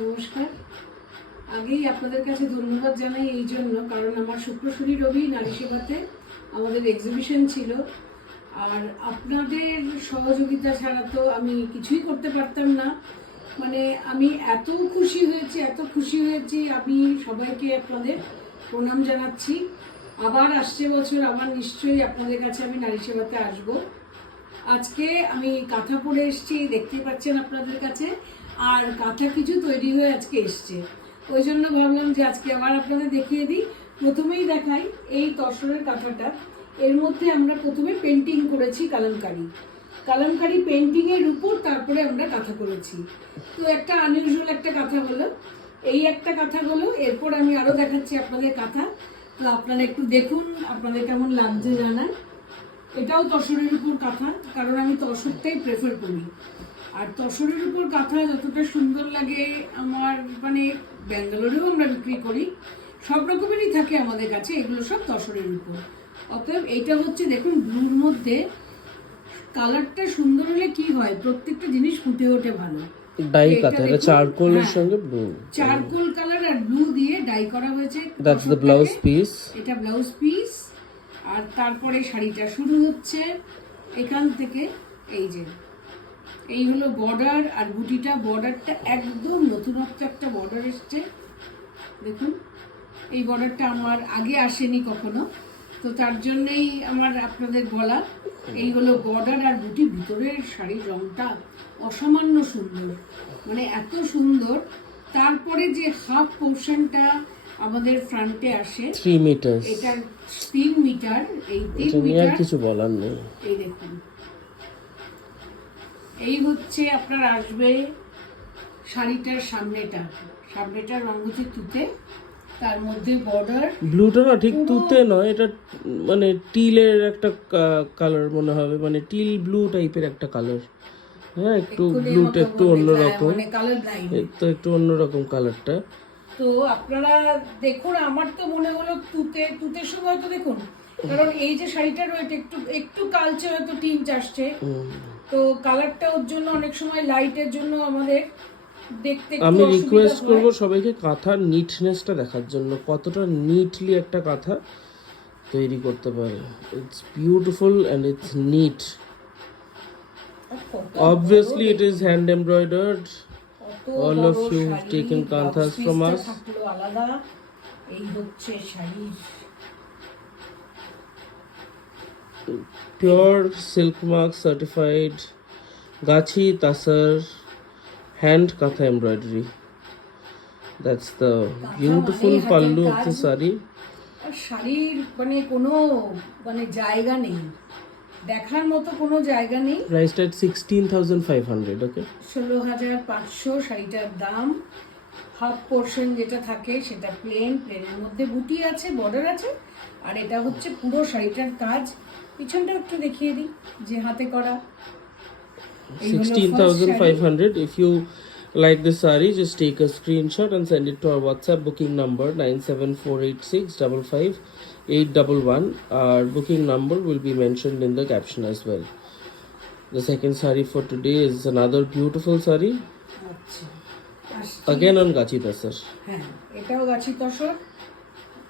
নমস্কার। আগেই আপনাদের কাছে ধন্যবাদ জানাই এই জন্য, কারণ আমার শুক্র শনি রবি নারী সেবাতে আমাদের এক্সিবিশন ছিল, আর আপনাদের সহযোগিতা ছাড়া তো আমি কিছুই করতে পারতাম না। মানে আমি এত খুশি হয়েছি, আমি সবাইকে আপনাদের প্রণাম জানাচ্ছি। আবার আসছে বছর আবার নিশ্চয়ই আপনাদের কাছে আমি নারী সেবাতে আসবো। আজকে আমি কাঁথা পরে এসেছি, দেখতে পাচ্ছেন আপনাদের কাছে, আর কাঁথা কিছু তৈরি হয়ে আজকে এসছে, ওই জন্য ভাবলাম যে আজকে আবার আপনাদের দেখিয়ে দিই। প্রথমেই দেখাই এই তসরের কাঁথাটা। এর মধ্যে আমরা প্রথমে পেন্টিং করেছি, কালামকারি পেন্টিংয়ের উপর তারপরে আমরা কাঁথা করেছি। তো একটা আনইউজুয়াল একটা কাঁথা হলো, এই একটা কাঁথা হলো। এরপর আমি আরও দেখাচ্ছি আপনাদের কাঁথা, তো আপনারা একটু দেখুন, আপনাদের কেমন লাগছে জানান। এটাও তসরের উপর কাঁথা, কারণ আমি তসরটাই প্রেফার করি। আর তসরের উপর কাঁথা যতটা সুন্দর লাগে আমার, মানে ব্যাঙ্গালোরেও আমরা বিক্রি করি, সব রকমেরই থাকে আমাদের কাছে, এগুলো সব তসরের উপর। অতএব এইটা হচ্ছে দেখুন ব্লুর মধ্যে, কালারটা সুন্দর হলে কি হয়, প্রত্যেকটা জিনিস ফুটে ওঠে ভালো। ডাই কাঁথা, এটা চারকোলের সঙ্গে ব্লু, চারকোল কালার আর ব্লু দিয়ে ডাই করা হয়েছে। That's the blouse piece. এটা ব্লাউজ পিস। আর তারপরে শাড়িটা শুরু হচ্ছে এখান থেকে। এই হলো বর্ডার, আর বুটিটা, বর্ডারটা একদম নতুনত্ব একটা বর্ডার এসছে দেখুন। এই বর্ডারটা আমার আগে আসেনি কখনো, তো তার জন্যই আমার আপনাদের বলা। এই হলো বর্ডার আর বুটি। ভিতরের শাড়ির রংটা অসামান্য সুন্দর, মানে এত সুন্দর। তারপরে যে হাফ পোর্শনটা আমাদের ফ্রন্টে আসে 3 মিটার, এটা 3 মিটার। এই 3 এটা নিয়ে আর মিটার কিছু বলার নেই। এই দেখুন, এই হচ্ছে আপনার আসবে শাড়িটার সামনেটার রঙ হচ্ছে তুতে, তার মধ্যে বর্ডার। ব্লুটা না ঠিক তুতে নয়, এটা মানে টিলের একটা কালার মনে হবে, মানে টিল ব্লু টাইপের একটা কালার। হ্যাঁ, একটু ব্লুটা একটু অন্যরকম, মানে কালার ব্লাইন্ড, তো একটু অন্যরকম কালারটা। তো আপনারা দেখুন। আমার তো মনে হলো তুতের সঙ্গে হয়তো দেখুন, কারণ এই যে শাড়িটা রয়েছে একটু কালচে হয়তো টিঞ্চ আসছে, তো কালারটা ওর জন্য অনেক সময় লাইটের জন্য আমাদের দেখতে আমি রিকোয়েস্ট করব সবাইকে কাঁথার নিটনেসটা দেখার জন্য, কতটা নিটলি একটা কাঁথা তৈরি করতে পারে। It's beautiful and it's neat. Obviously it is hand embroidered. All of you have taken kanthas from us. আলাদা। এই হচ্ছে শাড়ির Pure silk mark certified Gachi Tasar hand katha embroidery. That's the beautiful pallu of the sari. শাড়ির মানে কোনো মানে জায়গা নেই, দেখার মতো কোনো জায়গা নেই। Priced at 16,500. Okay, 16,500 শাড়িটার দাম। হাফ পোর্শন যেটা থাকে সেটা প্লেনের মধ্যে বুটি আছে, বর্ডার আছে, আর এটা হচ্ছে পুরো শাড়িটার কাজ। পিছনটা একটু দেখিয়ে দিই, যে হাতে করা। 16,500. If you like this sari, just take a screenshot and send it to our WhatsApp booking number 97486558811. Our booking number will be mentioned in the caption as well. The second sari for today is another beautiful sari, again on Gachi Tasar. হ্যাঁ, এটাও গাছি তসর।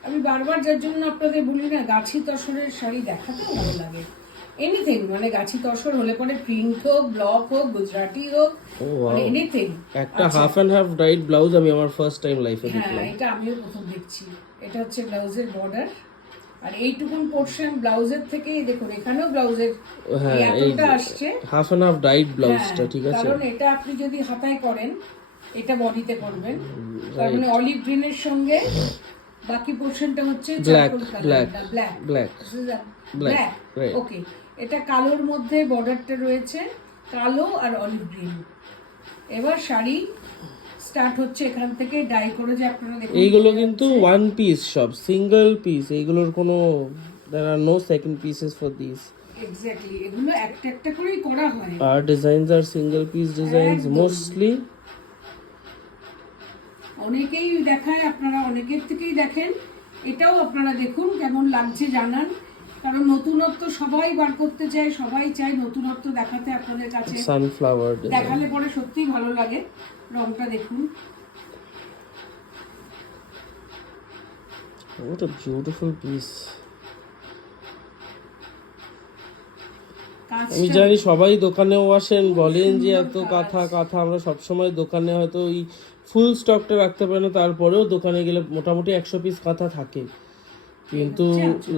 আমি বারবার যার জন্য আপনাদের বলি না, গাছি তসরের শাড়ি দেখাতে ভালো লাগে। এনিথিং মানে গাছি তসর হলে পরে প্রিন্ট হোক, ব্লক হোক, গুজরাটি হোক, এনিথিং। একটা half and half dyed blouse আমি আমার ফার্স্ট টাইম লাইফে হ্যাঁ, দেখলাম। এটা আমিও প্রথম দেখছি। এটা হচ্ছে ব্লাউজের বর্ডার, আর এইটুকুন পোর্শন ব্লাউজের থেকে দেখুন, এখানেও ব্লাউজের এতটা আসছে। হাফ এন্ড হাফ ডাইড ব্লাউজটা, ঠিক আছে। কারণ এটা আপনি যদি হাতায় করেন, এটা বডিতে করবেন, তার মানে অলিভ গ্রিনের সঙ্গে বাকি পোর্শনটা হচ্ছে ব্ল্যাক। ওকে, এটা কালোর মধ্যে বর্ডারটা রয়েছে কালো আর অলিভ গ্রিন। এবার শাড়ি স্টার্ট হচ্ছে এখান থেকে ডাই করে, যে আপনারা দেখুন এইগুলো কিন্তু ওয়ান পিস, সব সিঙ্গেল পিস, এইগুলোর কোনো there are no second pieces for these. Exactly, এগুলো একটা একটা করেই করা হয়। Our designs are single piece designs mostly. অনেকেই দেখায়, আপনারা অনেকের থেকেই দেখেন, এটাও আপনারা দেখুন কেমন লাগছে জানান, কারণ নতুনত্ব সবাই বার করতে চায়, সবাই চায় নতুনত্ব দেখাতে আপনাদের কাছে। সানফ্লাওয়ার দেখালে পরে সত্যিই ভালো লাগে। রংটা দেখুন, What a beautiful piece. আমি কাজটা জানি সবাই দোকানেও আসেন, বলেন যে সুন্দর এত কাজ। কাঁথা আমরা সবসময় দোকানে হয়তো ওই ফুল স্টকটা রাখতে পারি না, তারপরেও দোকানে গেলে মোটামুটি 100 পিস কাঁথা থাকে, কিন্তু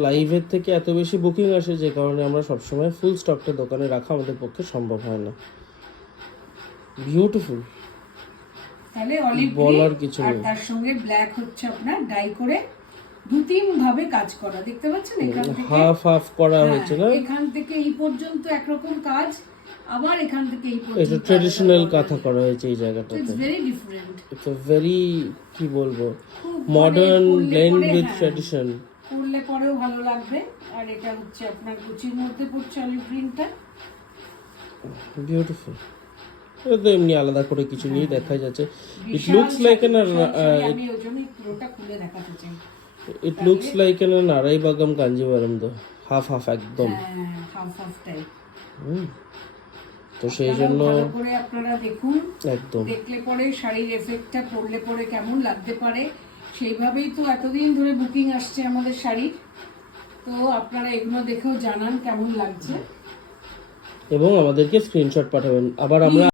লাইভের থেকে এত বেশি বুকিং আসে যে কারণে আমরা সবসময় ফুল স্টকটা দোকানে রাখা আমাদের পক্ষে সম্ভব হয় না। বিউটিফুল, তাহলে অলিভ বলার গ্রিন কিছু আর নেই। তার সঙ্গে ব্ল্যাক হচ্ছে আপনার ডাই করে 2-3 ভাবে কাজ করা, দেখতে পাচ্ছেন এখান থেকে হাফ হাফ করা হ্যাঁ, হয়েছে না, এখান থেকে এই পর্যন্ত একরকম কাজ, আবার এখান থেকে এই এটা পর্যন্ত ট্রেডিশনাল কাঁথা করা হয়েছে এই জায়গাটাতে। It's very different. It's a very, কি বলবো, খুব মডার্ন পরলে ব্লেন্ড পরে, উইথ হ্যাঁ, ট্রেডিশন। পরলে পরেও ভালো লাগবে। আর এটা হচ্ছে আপনার কুচির মধ্যে পড়ছে অলিভ গ্রিনটা। বিউটিফুল। এটা তো এমনি আলাদা করে কিছু নেই, দেখা যাচ্ছে ইট বিশাল লুকস লাইক শাড়ি, এন বিশাল শাড়ি, আমি ওই জন্যই পুরোটা খুলে দেখাতে চাই। ইট লুকস লাইক এন আড়াই বাগাম কাঞ্জিভারাম, তো হাফ হাফ একদম। হ্যাঁ, হাফ হাফ টাইপ। তো সেই জন্য ভালো করে আপনারা দেখুন, একদম দেখলে পরে শাড়ির এফেক্টটা পরলে পরে কেমন লাগতে পারে, সেইভাবেই তো এতদিন ধরে বুকিং আসছে আমাদের শাড়ির। তো আপনারা এগুলো দেখেও জানান কেমন লাগছে। এবং আমাদেরকে স্ক্রিনশট পাঠাবেন। আবার আমরা